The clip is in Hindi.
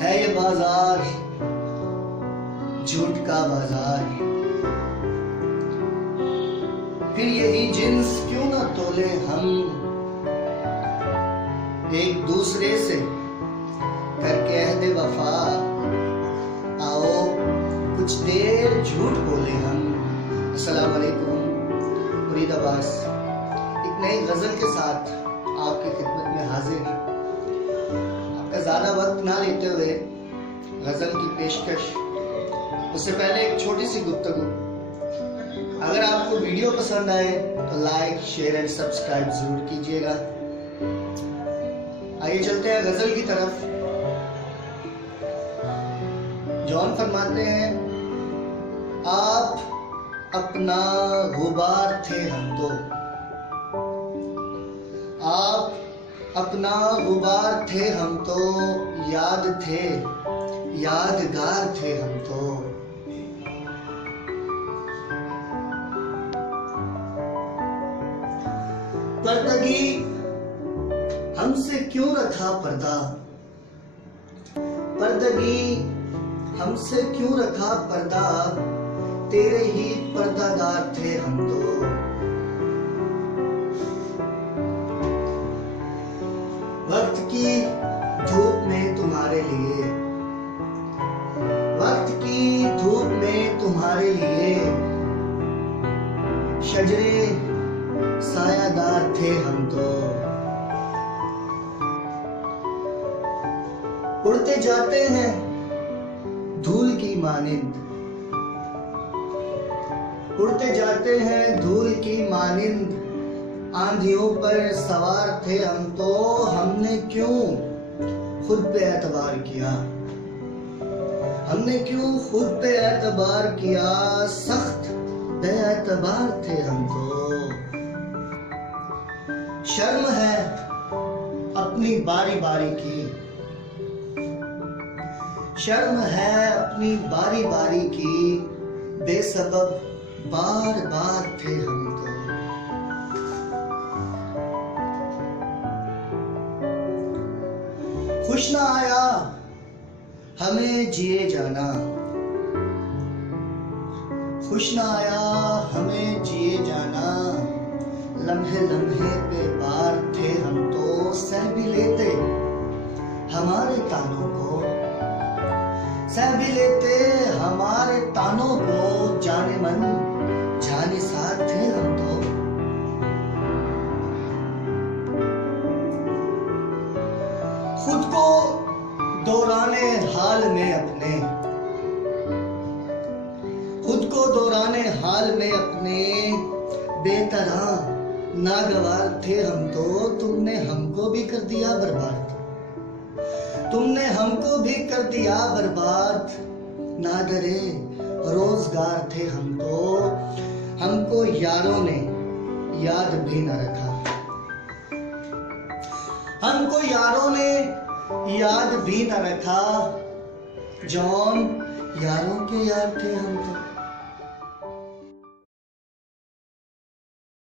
है ये बाजार, झूठ का बाजार। फिर यही जिन्स क्यों ना तोले हम, एक दूसरे से करके अहद वफा। आओ कुछ देर झूठ बोले हम। अस्सलाम वालेकुम, मुरीद अब्बास एक नई गजल के साथ आपकी खिदमत में हाजिर। आपका ज्यादा वक्त ना लेते हुए गजल की पेशकश, उससे पहले एक छोटी सी गुफ्तगू। अगर आपको वीडियो पसंद आए तो लाइक, शेयर एंड सब्सक्राइब जरूर कीजिएगा। आइए चलते हैं गजल की तरफ। जॉन फरमाते हैं, आप अपना गुबार थे हम तो, आप अपना गुबार थे हम तो, याद थे यादगार थे हम तो। पर्दगी हमसे क्यों रखा पर्दा, पर्दगी हमसे क्यों रखा पर्दा, तेरे ही पर्दादार थे हम तो। वक्त की धूप में तुम्हारे लिए, वक्त की धूप में तुम्हारे लिए, शजरे सायादार थे हम तो। उड़ते जाते हैं धूल की मानिंद, उड़ते जाते हैं धूल की मानिंद, आंधियों पर सवार थे हम तो। हमने क्यों खुद पे एतबार किया, हमने क्यों खुद पे एतबार किया, सख्त बेएतबार थे हम तो। शर्म है अपनी बारी बारी की, शर्म है अपनी बारी बारी की, बेसबब बार बार थे हम तो। खुश ना आया हमें जिए जाना, खुश ना आया हमें जिए जाना, लम्हे लम्हे पे बार थे हम तो। सह भी लेते हमारे तानों को, सह भी लेते हमारे तानों को, जाने मन जाने साथ थे हम तो। खुद को दौराने हाल में अपने, खुद को दौराने हाल में अपने, बेतरह नागवार थे हम तो। तुमने हमको भी कर दिया बर्बाद, तुमने हमको भी कर दिया बर्बाद, नादरे रोजगार थे हम तो। हमको यारों ने याद भी न रखा, हमको यारों ने याद भी न रखा, जॉन यारों के यार थे हम तो।